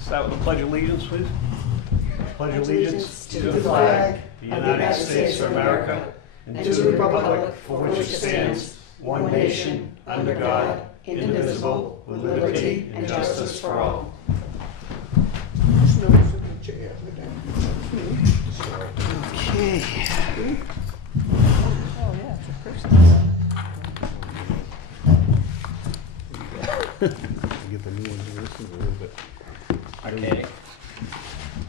Start with the Pledge of Allegiance, please. Pledge allegiance to the flag of the United States of America and to the republic for which it stands, one nation, under God, indivisible, with liberty and justice for all. Okay. Oh, yeah, it's a person. Get the new one here. This is a little bit Okay.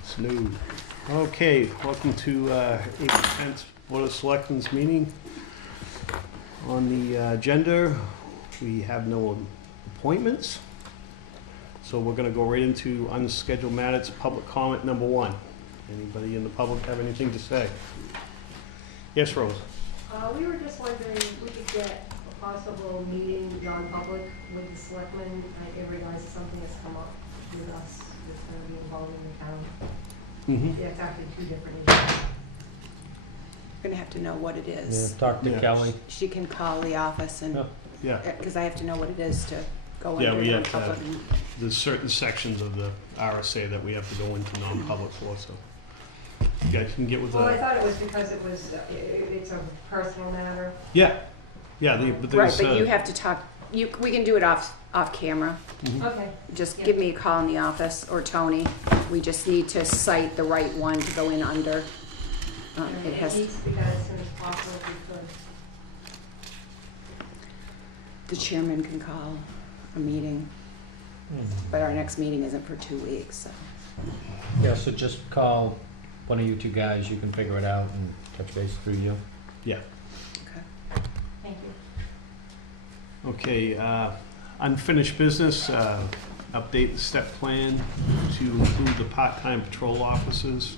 smooth. Okay, welcome to April 10th Board of Selectmen's meeting. On the agenda, we have no appointments. So we're gonna go right into unscheduled matters, public comment number 1. Anybody in the public have anything to say? Yes, Rose? We were just wondering if we could get a possible meeting, non-public, with the selectmen. I realize something has come up with us that's going to be involving the town. Mm-hmm. It's actually 2 different issues. We're gonna have to know what it Yeah, is. talk to Yeah. Kelly. She can call the office and, Yeah, because I have to know what it is to go Yeah, into we have to non-public. there's certain sections of the RSA that we have to go into non-public for, so. You guys can get with Well, I the, thought it was because it was, it's a personal matter. yeah, but Right, there's, but you have to talk, we can do it off camera. mhm. Okay. Just Yeah. give me a call in the office or Tony. We just need to cite the right one to go in under. It has, needs to be done as soon as possible if we could. the chairman can call a meeting, but our next meeting isn't for 2 weeks, so. Yeah, so just call one of you 2 guys, you can figure it out and touch base through you. Yeah. Okay. Thank you. Okay, unfinished business, update the step plan to include the part-time patrol officers.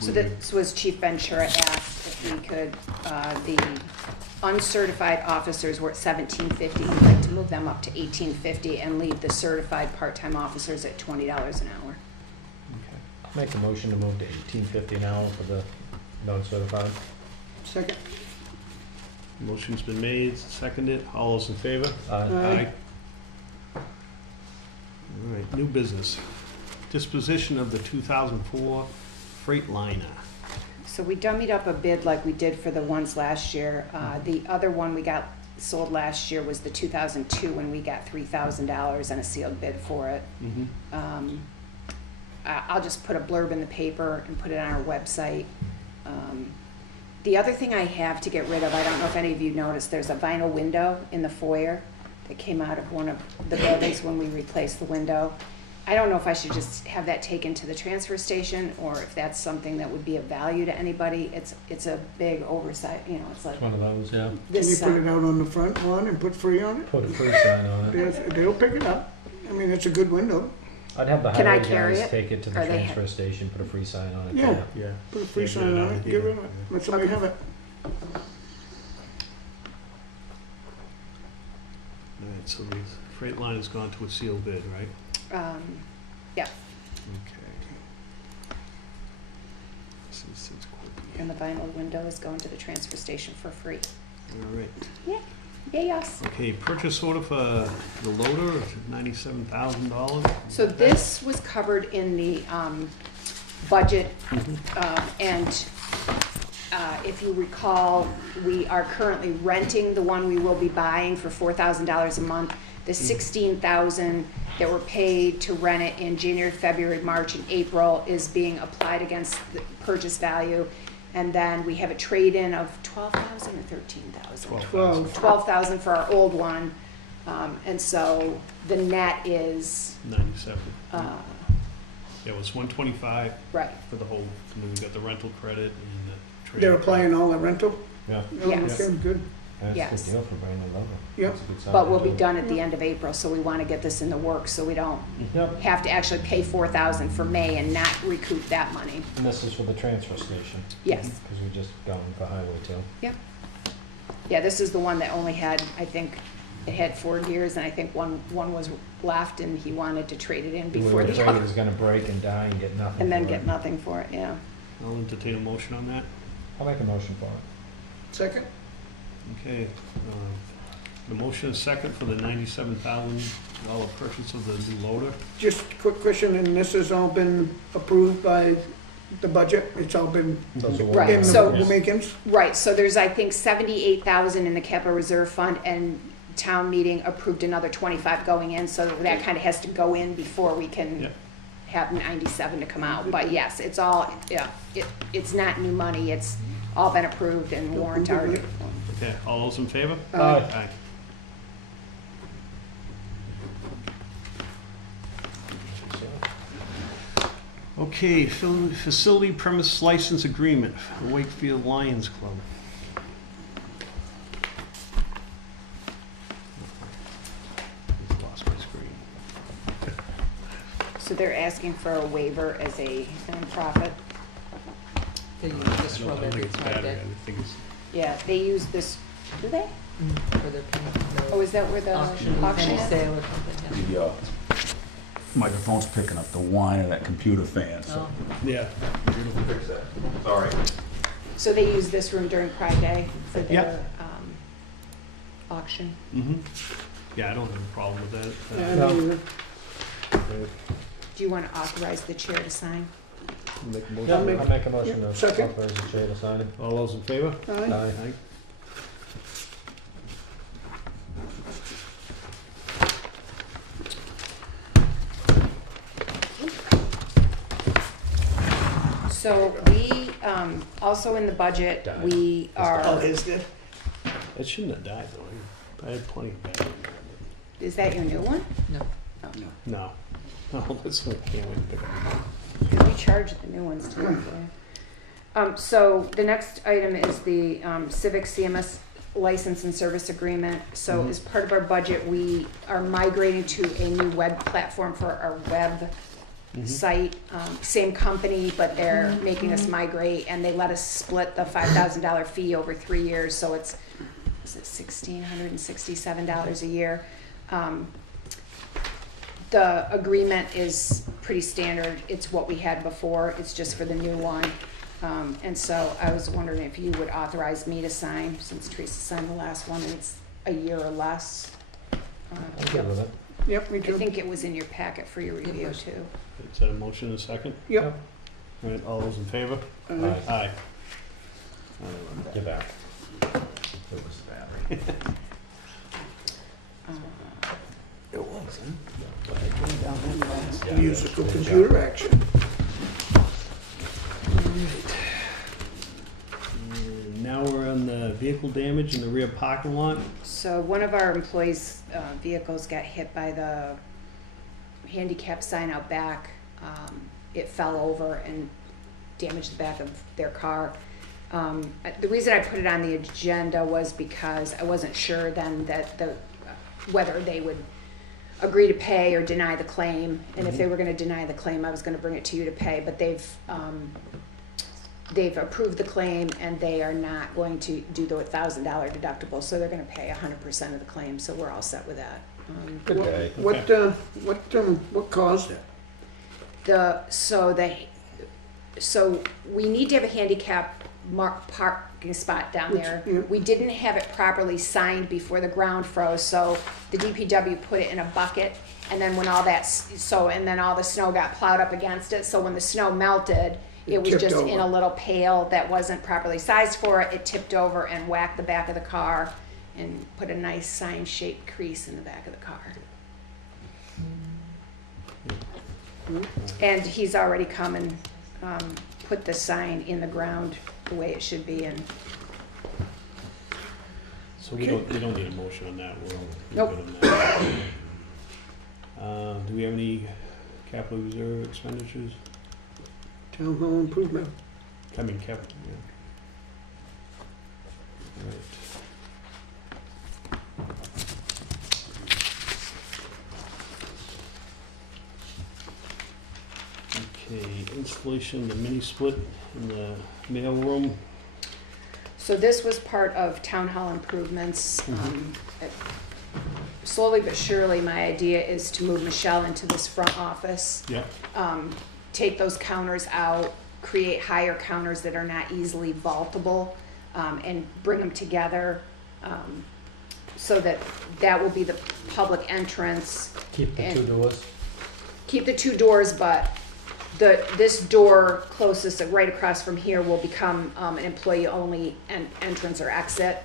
So this was Chief Ventura asked if we could, the uncertified officers were at $17.50. We'd like to move them up to $18.50 and leave the certified part-time officers at $20 an hour. Okay. Make a motion to move to $18.50 an hour for the non-certified. Second. Motion's been made, seconded, all those in favor? Aye. All right, new business. Disposition of the 2004 Freightliner. So we dummied up a bid like we did for the ones last year. The other one we got sold last year was the 2002, and we got $3,000 and a sealed bid for it. Mm-hmm. I'll just put a blurb in the paper and put it on our website. The other thing I have to get rid of, I don't know if any of you noticed, there's a vinyl window in the foyer that came out of one of the buildings when we replaced the window. I don't know if I should just have that taken to the transfer station, or if that's something that would be of value to anybody. It's a big oversight, you know, it's like It's one of those, yeah. Can this. you put it out on the front one and put free on it? Put a free sign on it. They'll pick it up. I mean, it's a good window. I'd have the Can I highway carry guys it? take it to the Or they transfer station, put a free sign on it. Yeah. Yeah. Put a free Yeah, sign get it on out it, here. give it, let somebody Okay. have it. All right, so the Freightliner's gone to a sealed bid, right? Yeah, Okay. This is quickie. and the vinyl window is going to the transfer station for free. All right. Yay, yes. Okay, purchase order for the loader, $97,000. So this was covered in the budget, and if you recall, we are currently renting the one we will be buying for $4,000 a month. The $16,000 that were paid to rent it in January, February, March, and April is being applied against the purchase value. And then we have a trade-in of $12,000 or $13,000? 12. $12,000 for our old one. And so the net is, 97. uh, Yeah, it was 125 right, for the whole, and then we got the rental credit and the trade. They're applying all the rental? Yeah, Yes. Okay, good. that's a Yes. good deal for brand new loader. Yep. That's a good sign. but we'll be done at the end of April, so we want to get this in the works, so we don't Yep, have to actually pay $4,000 for May and not recoup that money. and this is for the transfer station. Yes. Because we just gone for highway too. Yeah, this is the one that only had, I think, it had 4 gears, and I think one was left, and he wanted to trade it in We before were the afraid it other, was gonna break and die and get nothing and then for get it. nothing for it, yeah. I'll entertain a motion on that. I'll make a motion for it. Second? Okay. The motion is second for the $97,000 purchase of the new loader. Just a quick question, and this has all been approved by the budget? It's all been Those are Right, in so- the makings? Right, so there's, I think, 78,000 in the capital reserve fund, and town meeting approved another 25 going in, so that kind of has to go in before we can Yep. have 97 to come out. But yes, it's all, yeah, it's not new money, it's all been approved and warrant already. Okay, all those in favor? Aye. Okay, facility premise license agreement for Wakefield Lions Club. Just lost my screen. So they're asking for a waiver as a nonprofit. They use this I room don't every think it's bad, Friday I think it's, Yeah, they use this, do they? for their Oh, is that where the auction, auction penny is? sale or something, The microphone's picking up the whine of that computer fan, yeah. so. Oh, yeah. Fix that. Sorry. So they use this room during Pride Day for their Yep. auction? Mm-hmm. Yeah, I don't have a problem with that. Yeah, No. I mean, Do you want to authorize the chair to sign? Make a Yeah, motion. make- I'll make a motion yeah, to second. authorize the chair to sign it. All those in favor? aye. Aye. So we, also in the budget, we Oh, are, is it? It shouldn't have died though. I had plenty of bad. is that your new one? No, No. No, this one can't wait to pick up. Because we charge the new ones too. So the next item is the Civic CMS license and service agreement. So as part of our budget, we are migrating to a new web platform for our web site. Same company, but they're making us migrate, and they let us split the $5,000 fee over 3 years, so it's, is it $1,667 a year? The agreement is pretty standard, it's what we had before, it's just for the new one. And so I was wondering if you would authorize me to sign, since Teresa signed the last one, and it's a year or less. I'm good with it. Yep, me I too. think it was in your packet for your review was. too. Is that a motion and a second? Yep. All right, all those in favor? Aye. Aye. Get back. It was the battery. It was, huh? Musical computer action. And now we're on the vehicle damage in the rear parking lot. So one of our employees' vehicles got hit by the handicap sign out back. It fell over and damaged the back of their car. The reason I put it on the agenda was because I wasn't sure then that whether they would agree to pay or deny the claim. And if they were gonna deny the claim, I was gonna bring it to you to pay, but they've approved the claim, and they are not going to do the $1,000 deductible, so they're gonna pay 100% of the claim, so we're all set with that. Good day. What caused it? So we need to have a handicap parking spot down there. Yeah. We didn't have it properly signed before the ground froze, so the DPW put it in a bucket, and then when all that, and then all the snow got plowed up against it, so when the snow melted, it was tipped just in over. a little pail that wasn't properly sized for it. It tipped over and whacked the back of the car and put a nice sign-shaped crease in the back of the car. And he's already come and put the sign in the ground the way it should be, and So we don't need a motion on that. We're Nope. good on that. Do we have any capital reserve expenditures? Town hall improvement. I mean, capital, yeah. All right. Okay, installation of the mini split in the mail room. so this was part of town hall improvements. Slowly but surely, my idea is to move Michelle into this front office, Yeah. take those counters out, create higher counters that are not easily vaultable, and bring them together. so that that will be the public entrance. Keep the two And- doors. Keep the two doors, but this door closest, right across from here, will become an employee-only entrance or exit.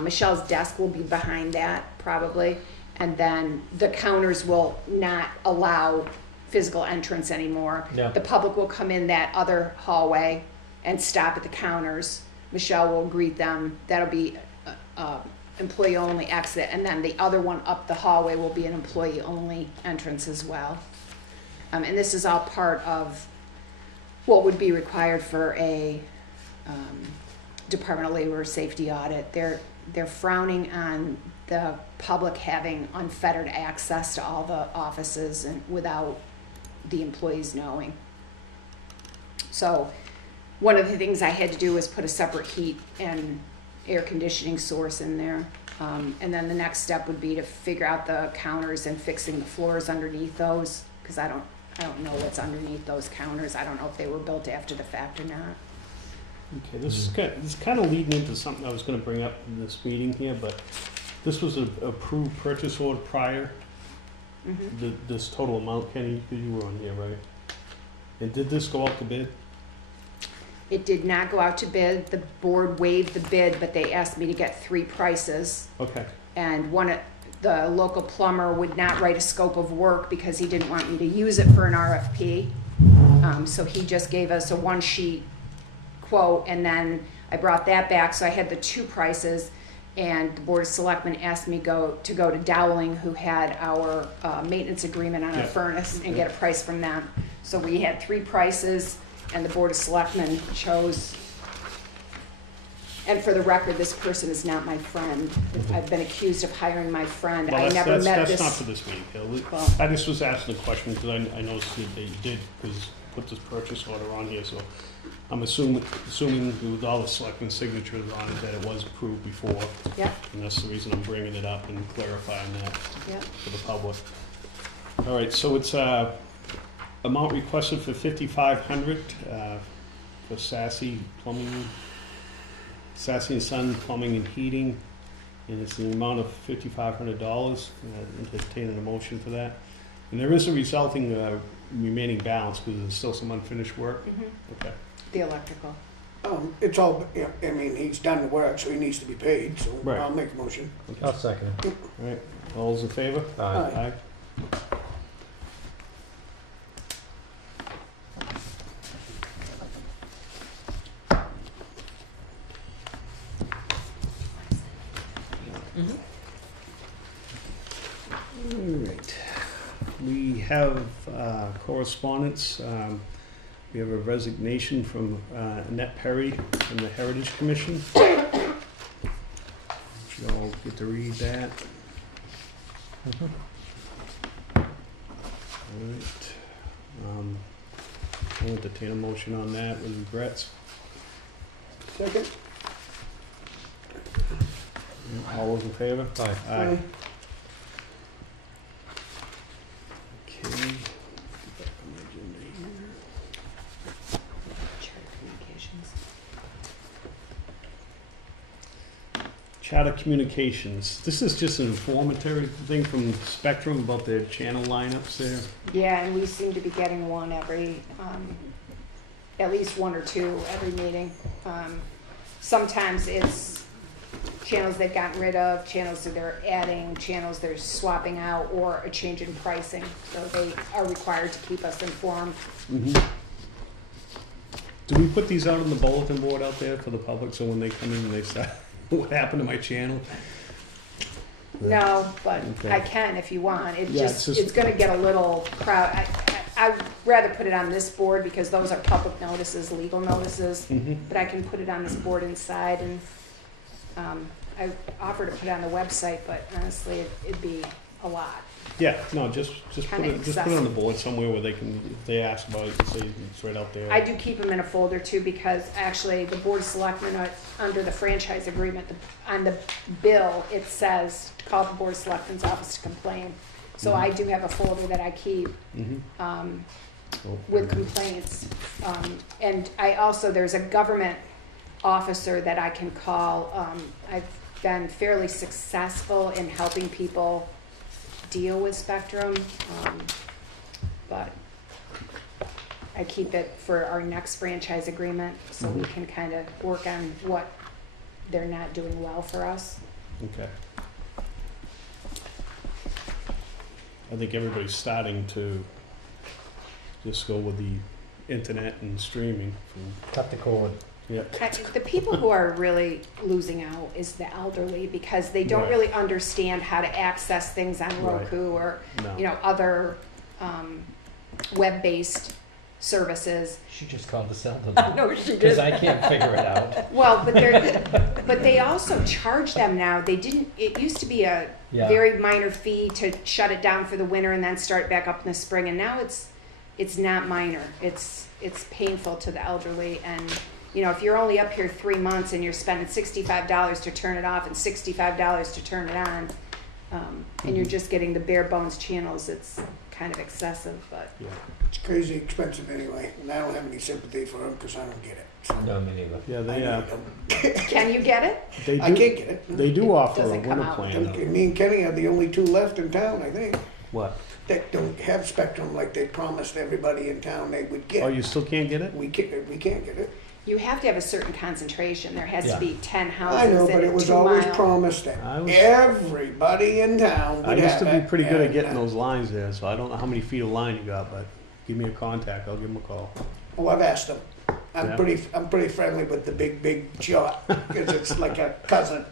Michelle's desk will be behind that, probably. And then the counters will not allow physical entrance anymore. Yeah. The public will come in that other hallway and stop at the counters. Michelle will greet them. That'll be employee-only exit. And then the other one up the hallway will be an employee-only entrance as well. And this is all part of what would be required for a Department of Labor safety audit. They're frowning on the public having unfettered access to all the offices and without the employees knowing. So one of the things I had to do was put a separate heat and air conditioning source in there. And then the next step would be to figure out the counters and fixing the floors underneath those, because I don't know what's underneath those counters. I don't know if they were built after the fact or not. Okay, this is kind of leading into something I was gonna bring up in this meeting here, but this was an approved purchase order prior, this total amount, Kenny, because you were on here, right? And did this go out to bid? It did not go out to bid. The board waived the bid, but they asked me to get 3 prices. Okay, And the local plumber would not write a scope of work because he didn't want me to use it for an RFP. So he just gave us a 1-sheet quote, and then I brought that back, so I had the 2 prices, and the Board of Selectmen asked me to go to Dowling, who had our maintenance agreement on our Yeah. furnace, and get a price from them. So we had 3 prices, and the Board of Selectmen chose. And for the record, this person is not my friend. I've been accused of hiring my friend. well, I never met this. that's not for this meeting, Bill. Well- I just was asking the question, because I noticed that they did, put this purchase order on here, so I'm assuming with all the selectmen signatures on it, that it was approved before, Yep, and that's the reason I'm bringing it up and clarifying that yep. for the public. All right, so it's, amount requested for $5,500, for Sassy and Son Plumbing and Heating, and it's an amount of $5,500. Entertaining a motion for that. And there is a resulting remaining balance because there's still some unfinished work. Okay. The electrical. It's all, yeah, I mean, he's done the work, so he needs to be paid, so Right. I'll make a motion. I'll second it. All right. All those in favor? Aye. Aye. All right. We have correspondence. We have a resignation from Annette Perry from the Heritage Commission. You'll get to read that. All right. I'll entertain a motion on that with regrets. Second? All those in favor? Aye. Aye. Okay. Get back on the agenda here. Charter communications. Charter Communications. This is just an informative thing from Spectrum about their channel lineups there. Yeah, and we seem to be getting one every, at least 1 or 2 every meeting. Sometimes it's channels they've gotten rid of, channels that they're adding, channels they're swapping out, or a change in pricing. So they are required to keep us informed. Do we put these out on the bulletin board out there for the public, so when they come in and they say, what happened to my channel? No, but Okay. I can if you want. Yeah, it's just- It's gonna get a little crowd. I'd rather put it on this board because those are public notices, legal notices. But I can put it on this board inside, and I offer to put it on the website, but honestly, it'd be a lot. Yeah, no, just put Kinda it on the excessive. board somewhere where they can, if they ask about it, say it's right out there. I do keep them in a folder too, because actually the Board of Selectmen are under the franchise agreement, on the bill, it says, call the Board of Selectmen's office to complain. So I do have a folder that I keep, Oh, with complaints. And I also, there's a government officer that I can call. been fairly successful in helping people deal with spectrum, but I keep it for our next franchise agreement, so we can kind of work on what they're not doing well for us. Okay. I think everybody's starting to just go with the internet and streaming. Cut the cord. Yeah. The people who are really losing out is the elderly, because they don't Right. really understand how to access things on Right. Roku or, No. you know, other web-based services. She just called to sell them. No, she Because I can't figure it out. Well, but they also charge them now. They didn't, it used to be a Yeah. very minor fee to shut it down for the winter and then start back up in the spring, and now it's not minor. It's painful to the elderly, and you know, if you're only up here 3 months and you're spending $65 to turn it off and $65 to turn it on, and you're just getting the bare bones channels, it's kind of excessive, but. Yeah. It's crazy expensive anyway, and I don't have any sympathy for them because I don't get it. So No, me neither. Yeah, I they really don't. Can you get it? they I do can't get it. they do It offer a doesn't come winter out. plan. though. Me and Kenny are the only two left in town, I think, What? that don't have spectrum like they promised everybody in town they would Oh, get. you still can't get it? We can't get it. You have to have a certain concentration. There has Yeah. to be 10 I houses know, in but a it was 2 always mile. promised that I was- everybody in town I would used have to be it, pretty good at and, getting those lines there, so I don't know how many feet of line you got, but give me a contact, I'll give them a call. Oh, I've asked them. I'm Yeah. pretty friendly with the big shot because it's like a cousin.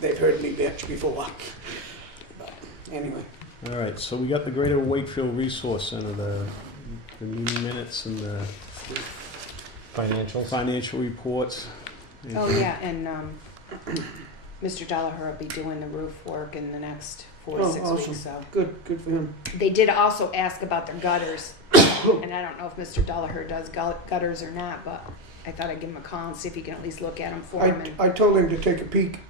They've heard me bitch before. But anyway, All right, so we got the Greater Wakefield Resource Center, the meeting minutes and the Financials? financial reports. Oh, yeah, and Mr. Dollar will be doing the roof work in the next 4 to Oh, 6 awesome. weeks, so. good for him. They did also ask about their gutters, and I don't know if Mr. Dollar does gutters or not, but I thought I'd give him a call and see if he can at least look at them for him. I told him to take a peek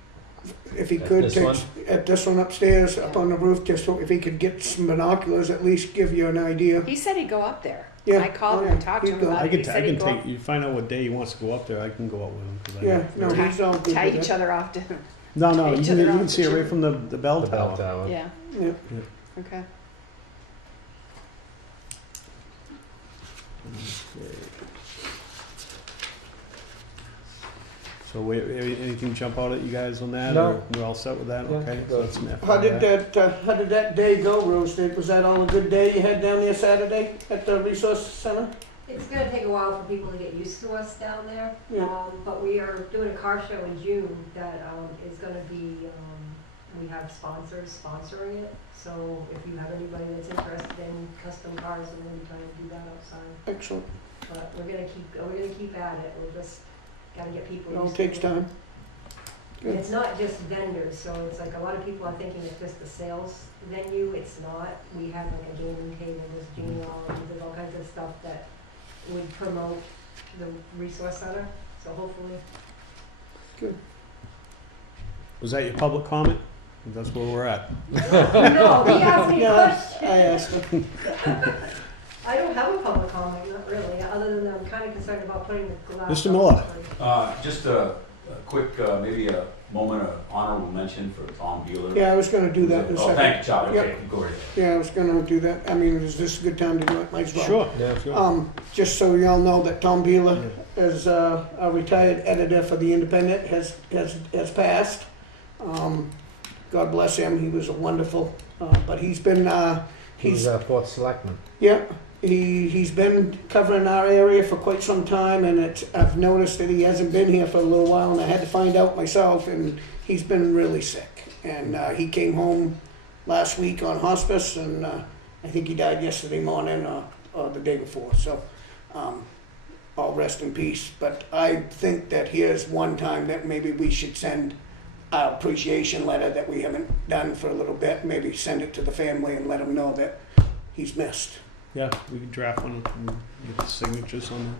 if he At could this take one? at this one upstairs up on the roof, just so if he could get some binoculars, at least give you an idea. He said he'd go up there. Yeah. I called Oh, him and yeah. talked to He'd him go. about I it. He can said he'd go take, up. you find out what day he wants to go up there, I can go up with him. 'Cause I Yeah, know- no, he's all good Tie with each it. other off to, No, tie you each can, other you off can the see it right tree. from the bell The bell tower. tower. yeah, Yeah. okay. Okay. So anything jump out at you guys on that? No. Or we're all set with that? Yeah, Okay. good. So that's How did that day go, Rose? Was that all a good day you had down there Saturday at the resource center? It's gonna take a while for people to get used to us down there. Yeah. But we are doing a car show in June that, is gonna be, we have sponsors sponsoring it. So if you have anybody that's interested in custom cars, we're gonna be trying to do that outside. Excellent. But we're gonna keep at it. We're just gotta get people It all used to takes time. And it's not just vendors, so it's like a lot of people are thinking it's just a sales venue. It's not. We have like a gaming table, there's genealogy, there's all kinds of stuff that would promote the resource center. So hopefully, Was that your public comment? That's where we're at. no, he asked me a Yeah, question. I asked him. I don't have a public comment, not really, other than I'm kind of concerned about putting the glass. Mr. on Miller. the- Just a quick, maybe a moment of honorable mention for Tom Beeler. Yeah, I was gonna do that in a Oh, second. thank you, Charlie. Yep. Okay, go ahead. Yeah, I was gonna do that. I mean, is this a good time to do it? Might as well. Sure. Yeah, sure. Just so y'all know that Tom Beeler is a retired editor for The Independent, has passed. God bless him, he was a wonderful, but he's been, He's a fourth selectman. yeah, he's been covering our area for quite some time, and I've noticed that he hasn't been here for a little while, and I had to find out myself, and he's been really sick. And he came home last week on hospice, and I think he died yesterday morning or the day before, so all rest in peace. But I think that here's one time that maybe we should send our appreciation letter that we haven't done for a little bit, maybe send it to the family and let them know that he's missed. Yeah, we can draft one and get the signatures on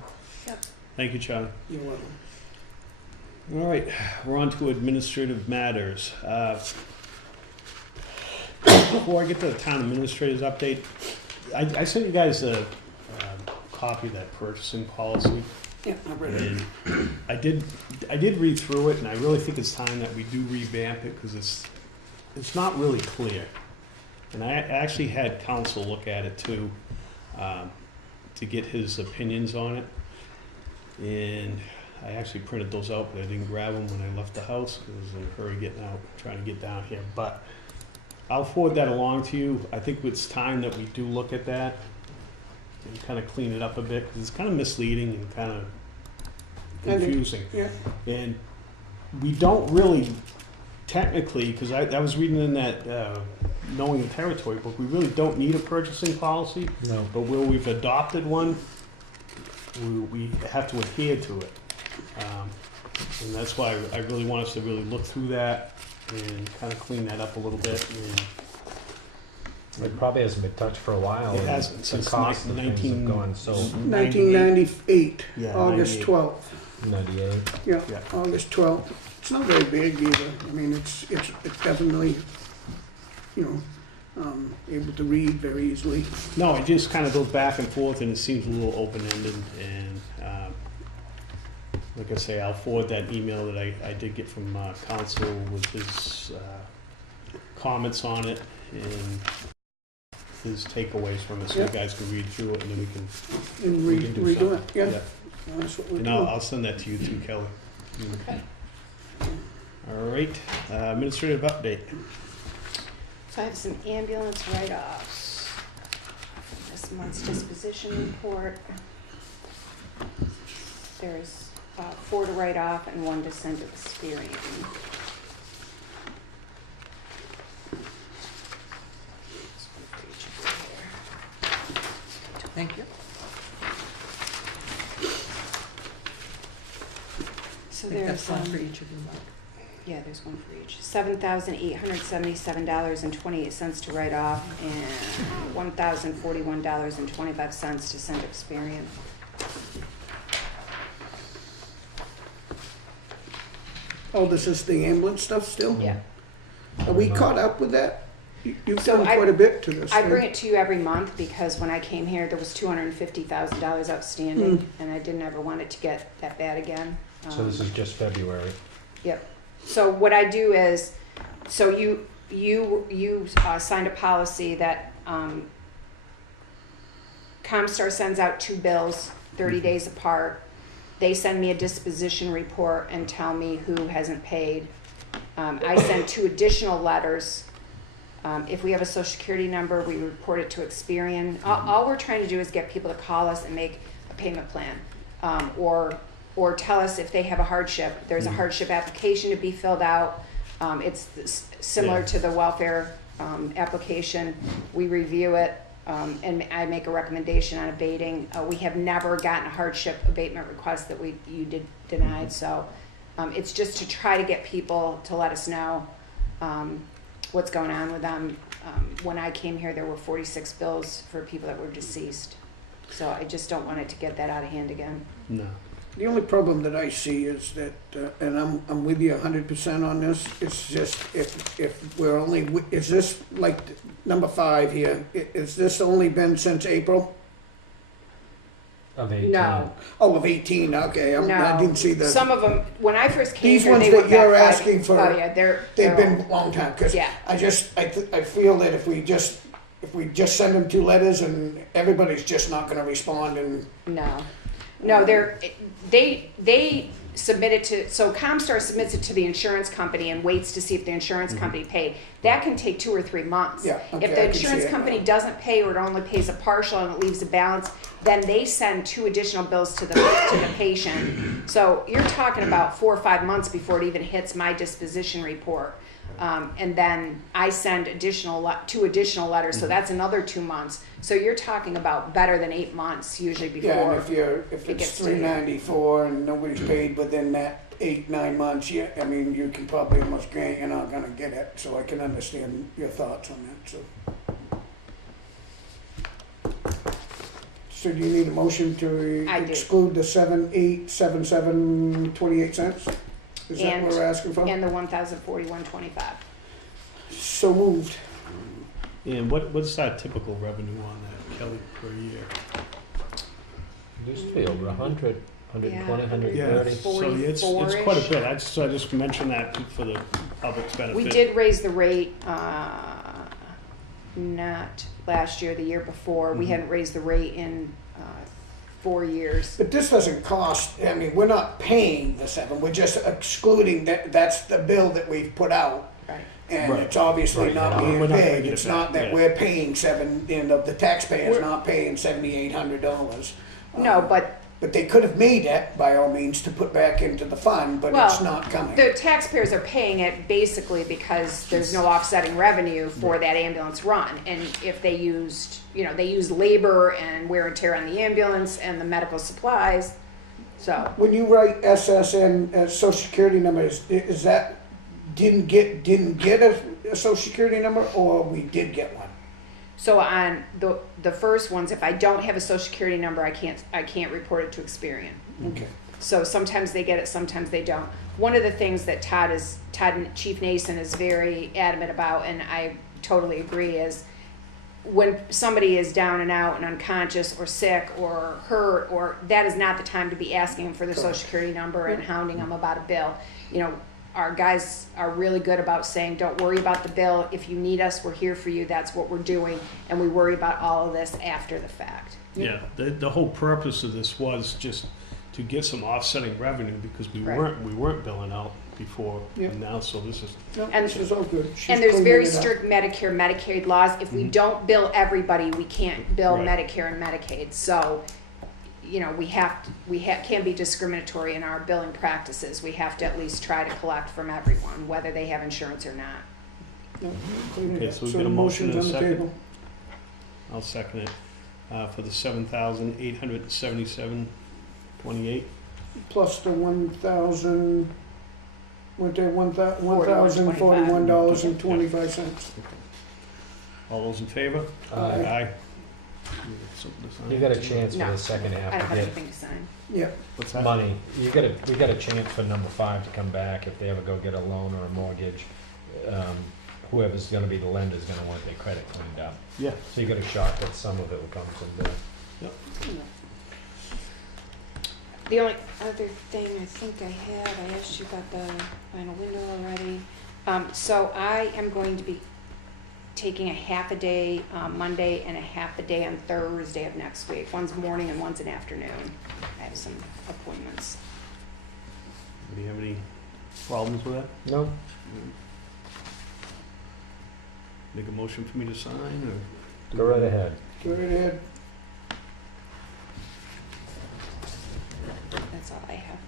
that. Yep. Thank you, Charlie. You're welcome. All right, we're on to administrative matters. Before I get to the town administrator's update, I sent you guys a copy of that purchasing policy. Yeah, I read it. And I did I did read through it, and I really think it's time that we do revamp it, because it's not really clear. And I actually had counsel look at it too, to get his opinions on it. And I actually printed those out, but I didn't grab them when I left the house, because I was in a hurry getting out, trying to get down here. But I'll forward that along to you. I think it's time that we do look at that and kind of clean it up a bit, because it's kind of misleading and kind of confusing. Yeah. And we don't really, technically, because I was reading in that Knowing the Territory book, we really don't need a purchasing policy, No. but where we've adopted one, we have to adhere to it. And that's why I really want us to really look through that and kind of clean that up a little bit. And It probably hasn't been touched for a while. It and hasn't the since cost of things have 19 gone so 1998, Yeah, August 98. 12th. 98. Yeah, Yeah. August 12th. It's not very big either. I mean, it doesn't really, able to read very easily. No, it just kind of goes back and forth, and it seems a little open-ended, and like I say, I'll forward that email that I did get from council with his comments on it and his takeaways from it, so you Yeah. guys can read through it, and then we can And we can do redo something. it, yeah. That's what we're And doing. I'll send that to you too, Kelly. Okay. All right, administrative update. So I have some ambulance write-offs. This month's disposition report. There's 4 to write off and 1 to send to Experian. This one for each of you here. Thank you. So I think there's that's one for each of you, Mark. yeah, there's one for each. $7,877.28 to write off and $1,041.25 to send to Experian. Oh, this is the ambulance stuff still? Yeah. Are we caught up with that? You've So done I- quite a bit to this I thing. bring it to you every month because when I came here, there was $250,000 outstanding, and I didn't ever want it to get that bad again. So this is just February. Yep. So what I do is, so you signed a policy that Comstar sends out 2 bills 30 days apart. They send me a disposition report and tell me who hasn't paid. I send 2 additional letters. If we have a social security number, we report it to Experian. All we're trying to do is get people to call us and make a payment plan, or tell us if they have a hardship. There's a hardship application to be filled out. It's similar Yeah. to the welfare application. We review it, and I make a recommendation on abating. We have never gotten a hardship abatement request that you did denied. So it's just to try to get people to let us know what's going on with them. When I came here, there were 46 bills for people that were deceased. So I just don't want it to get that out of hand again. No. The only problem that I see is that, and I'm with you 100% on this, it's just if we're only, is this like number 5 here, is this only been since April? Of 18. No. Oh, of 18, okay, I No. didn't see the, Some of them, when I first came These here, ones they were that you're back asking for, Oh, yeah, they've they're been a long time, cause Yeah. I feel that if we just send them 2 letters and everybody's just not gonna respond and, No, they submit it to, so Comstar submits it to the insurance company and waits to see if the insurance company paid. That can take 2 or 3 months. Yeah, okay, If I the can see insurance it company now. doesn't pay or it only pays a partial and it leaves a balance, then they send 2 additional bills to the patient. So you're talking about 4 or 5 months before it even hits my disposition report. And then I send 2 additional letters, so that's another 2 months. So you're talking about better than 8 months usually yeah, and before. if it it's gets to you. $394 and nobody's paid within that 8-9 months, yeah, I mean, you can probably almost grant you're not gonna get it, so I can understand your thoughts on that, so. So do you need a motion to I do. exclude the 7,877.28? Is that And- what we're asking for? And the 1,041.25. So moved. And what's our typical revenue on that, Kelly, per year? It used to be over 100. 120, Yeah. 130? So it's quite a bit. I just mentioned that for the public's benefit. We did raise the rate, not last year, the year before. We Mhm. hadn't raised the rate in 4 years. But this doesn't cost, I mean, we're not paying the 7, we're just excluding that's the bill that we've put out. Right. And Right. it's obviously Right. not We're being not gonna paid, get it it's back, not that yeah. we're paying 7, the taxpayer's We're- not paying $7,800. No, but But they could have made it, by all means, to put back into the fund, but it's Well, not coming. the taxpayers are paying it basically because there's no offsetting revenue for that ambulance run. And if they used, they use labor and wear and tear on the ambulance and the medical supplies, so. When you write SSN, social security number, is that didn't get a social security number, or we did get one? So on the first ones, if I don't have a social security number, I can't report it to Experian. Okay. So sometimes they get it, sometimes they don't. One of the things that Todd and Chief Nason is very adamant about, and I totally agree, is when somebody is down and out and unconscious or sick or hurt, or that is not the time to be asking them for their social security number and hounding them about a bill. Our guys are really good about saying, don't worry about the bill. If you need us, we're here for you. That's what we're doing. And we worry about all of this after the fact. Yeah, the whole purpose of this was just to get some offsetting revenue because we Right. weren't billing out before, Yeah. and now, so this is, No, And- this is all good. She's And there's cleaning very it up. strict Medicare, Medicaid laws. If we Mhm. don't bill everybody, we can't bill Right. Medicare and Medicaid. So, we can't be discriminatory in our billing practices. We have to at least try to collect from everyone, whether they have insurance or not. No, clean it Okay, up. so we So get a the motion motion's and a on the second? table. I'll second it, for the $7,877.28. Plus the 1,000, went there, $1,041.25. All those in favor? Aye. You got a chance for No, the second I don't half have to anything to sign. Yeah, What's that? get money. We got a chance for number 5 to come back if they ever go get a loan or a mortgage. Whoever's gonna be the lender's gonna want their credit cleaned up. Yeah. So you got a shot that some of it will come from there. The only other thing I think I asked you about the final window already. So I am going to be taking a half a day Monday and a half a day on Thursday of next week. One's morning and one's an afternoon. I have some appointments. Do you have any problems with that? No? Make a motion for me to sign, or? Go right ahead. go right ahead. That's all I have.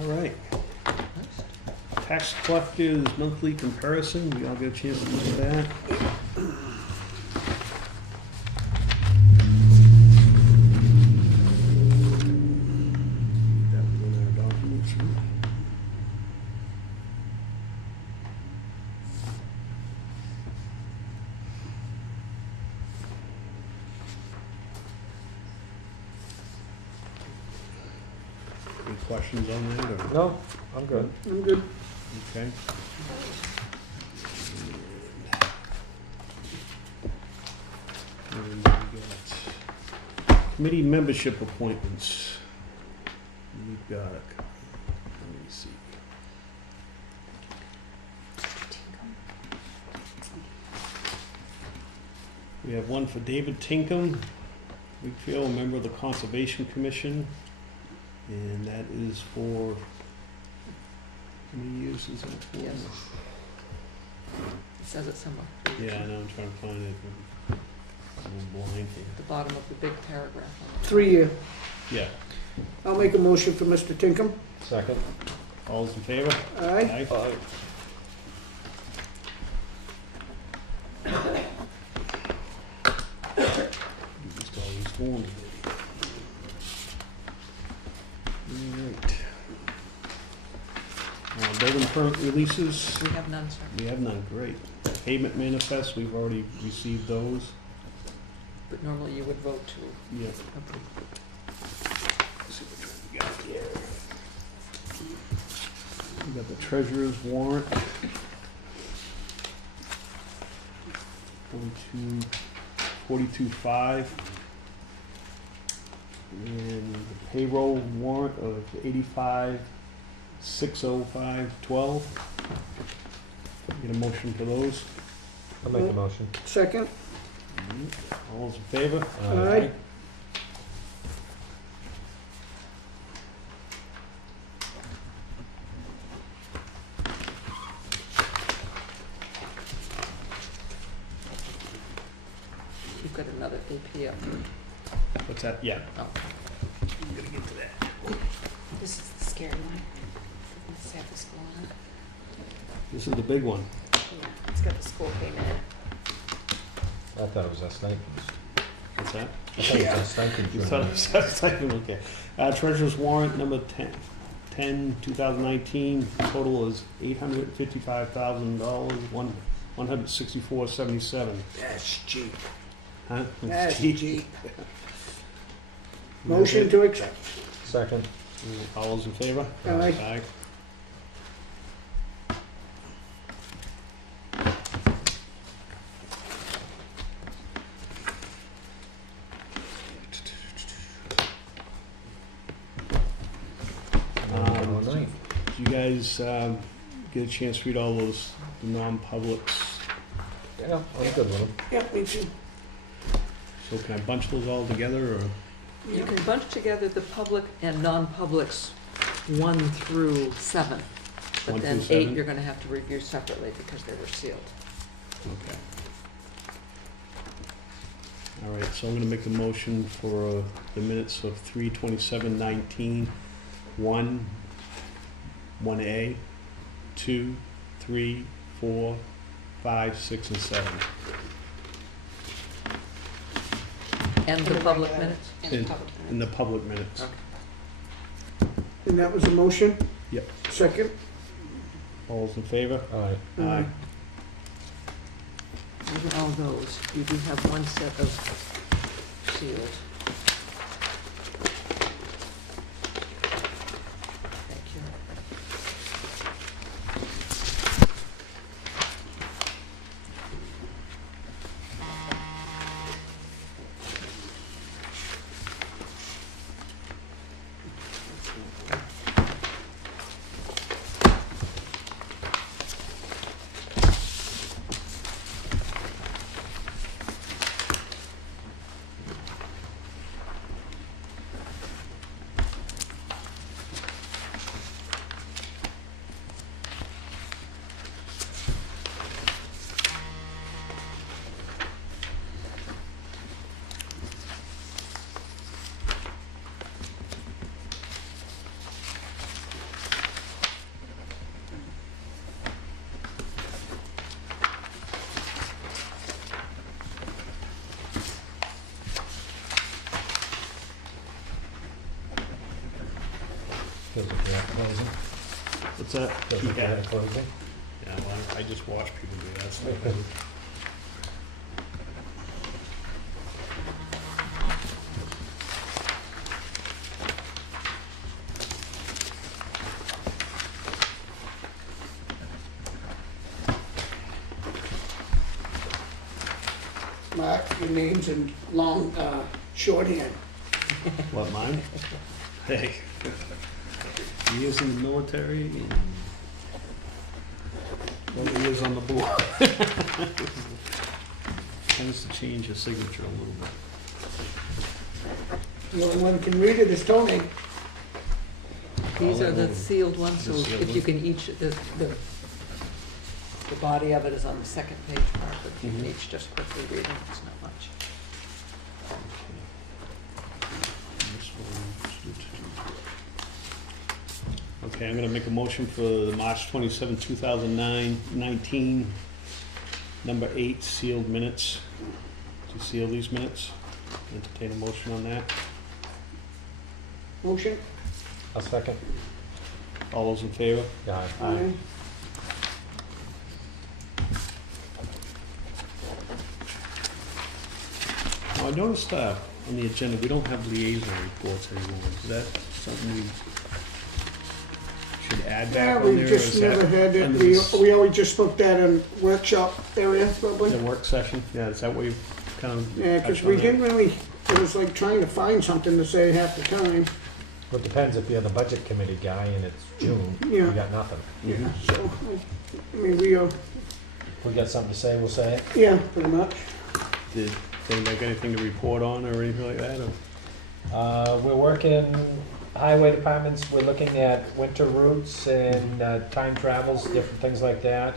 All right. Tax collectors monthly comparison, we all get a chance to look at that. That was in our documents, right? Any questions on that, or? No, I'm good. I'm good. Okay. And we got committee membership appointments. We've got, let me see. We have one for David Tinkham, Wakefield, a member of the Conservation Commission. And that is for, how many years is that for? Yes. It says it somewhere. Yeah, I know, I'm trying to find it. I'm a little blind At the bottom of the big paragraph. 3 year. here. Yeah, I'll make a motion for Mr. Tinkham. Second? all's in favor? Aye. Just all these forms. Alright. Building permit releases, We have none, sir. we have none, great. Payment manifests, we've already received those. But normally you would vote to Yeah. approve. Let's see which one we got here. We got the treasurer's warrant. 42.5. And the payroll warrant of 85,605.12. Get a motion for those. I'll make a motion. Second? All those in favor? Aye. You've got another APL. What's that? Yeah. Oh. I'm gonna get to that. This is the scary one. Let's have the school on it. This is the big one. Yeah, it's got the school payment in it. I thought it was us stipends. What's that? I thought it was us stipends. You thought it was second, okay. Treasurer's warrant number 10, 2019, total is $855,000, 164.77. That's cheap. Huh? That's cheap. Motion to accept. Second. All those in favor? Aye. All night. Did you guys get a chance to read all those non-publics? Yeah, I'm good with them. Yep, me too. So can I bunch those all together, or? You can bunch together the public and non-publics 1 through 7. 1 But then through 8, 7? you're gonna have to review separately because they were sealed. Okay. All right, so I'm gonna make a motion for the minutes of 3/27/19, 1A, 2, 3, 4, 5, 6, and 7. And the public minutes? And In- the public In minutes. the public minutes. Okay. And that was a motion? Yep. Second? All those in favor? All right. Aye. Over all those, you do have one set of sealed. Thank you. Feels like we're at closing. What's that? Feels like we're Yeah. at closing. Yeah, well, I just watch people do that stuff. Mark, your name's in long, shorthand. What, mine? Hey. Years in the military, and 20 years on the board. Tends to change your signature a little bit. The only one who can read it is Tony. These All are the of them. sealed ones, so The sealed if you ones. can each, the body of it is on the second page, Mark, but if you can Mhm. each just quickly read them, it's not much. This one. Okay, I'm gonna make a motion for the March 27, 2019, number 8 sealed minutes. To seal these minutes. Entertain a motion on that. Motion? A second. All those in favor? Yeah. Aye. Now, I noticed on the agenda, we don't have liaison reports anymore. Is that something we should add Yeah, back on we there? or just is that never had it. under We this- always just put that in workshop area, probably. The work session? Yeah, is that what you kind of? Yeah, because touched we on that? didn't really it was like trying to find something to say half the time. Well, it depends if you're the budget committee guy and it's June, you Yeah. got nothing. Yeah, so, I mean, we are, If we got something to say, we'll say it. yeah, pretty much. Did anybody got anything to report on or anything like that? Or? We're working, highway departments, we're looking at winter routes and time travels, different things like that.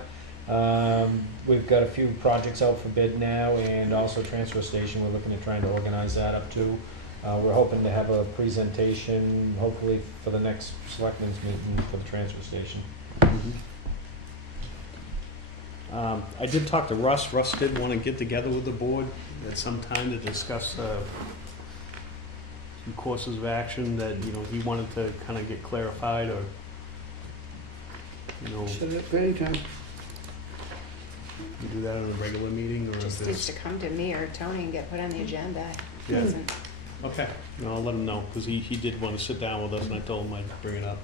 We've got a few projects out for bid now, and also transfer station, we're looking at trying to organize that up too. We're hoping to have a presentation, hopefully for the next selectmen's meeting for the transfer station. I did talk to Russ. Russ did want to get together with the board at some time to discuss some courses of action that, you know, he wanted to kind of get clarified, or, you know, Set it for any time. we do that in a regular meeting, or Just if needs it's... to come to me or Tony and get put on the agenda. Yeah. Doesn't- Okay, no, I'll let him know, because he did want to sit down with us, and I told him I'd bring it up.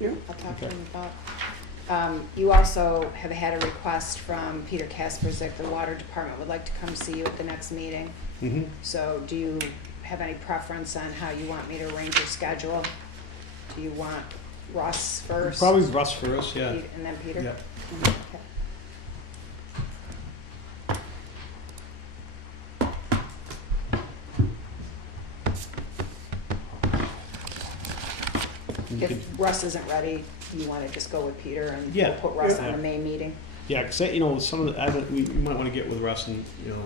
I'll talk to Okay. him about. You also have had a request from Peter Kasperzik, the water department would like to come see you at the next meeting. Mm-hmm. So do you have any preference on how you want me to arrange your schedule? Do you want Russ first? Probably Russ first, yeah. Pete- And then Peter? Yeah. Mhm, okay. You could- If Russ isn't ready, you want to just go with Peter and Yeah. we'll put Russ Yeah. on the May meeting? Yeah, because, you know, some of the, we might want to get with Russ and, you know,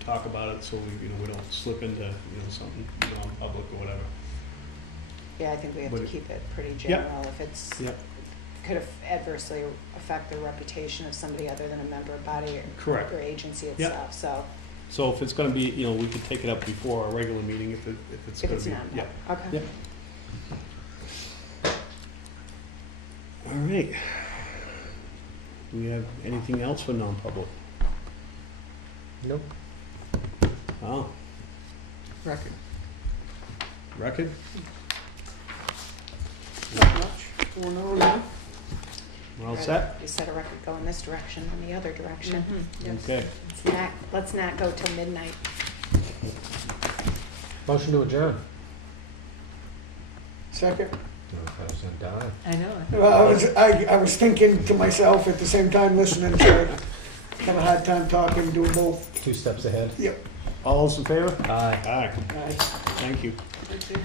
talk about it, so we, you know, we don't slip into, you know, something, you know, public or whatever. Yeah, I think we have to Would it- keep it pretty Yeah. general. If it's, Yep. could adversely affect the reputation of somebody other than a member body Correct. or agency Yeah. itself, so So if it's gonna be, you know, we could take it up before our regular meeting if it's if gonna it's be. not, Yeah. okay. Yep. All right. Do we have anything else for non-public? Nope. Oh, Record. record? Not much going on now. We're all Right. set? You set a record going this direction and the other direction. Yes. Okay. Let's not go till midnight. Motion to adjourn. Second. Oh, I was gonna die. I know. Well, I was thinking to myself at the same time listening, so I have a hard time talking, doing both. 2 steps ahead. All those in favor? Aye. Aye. Aye. Thank you. Thank you.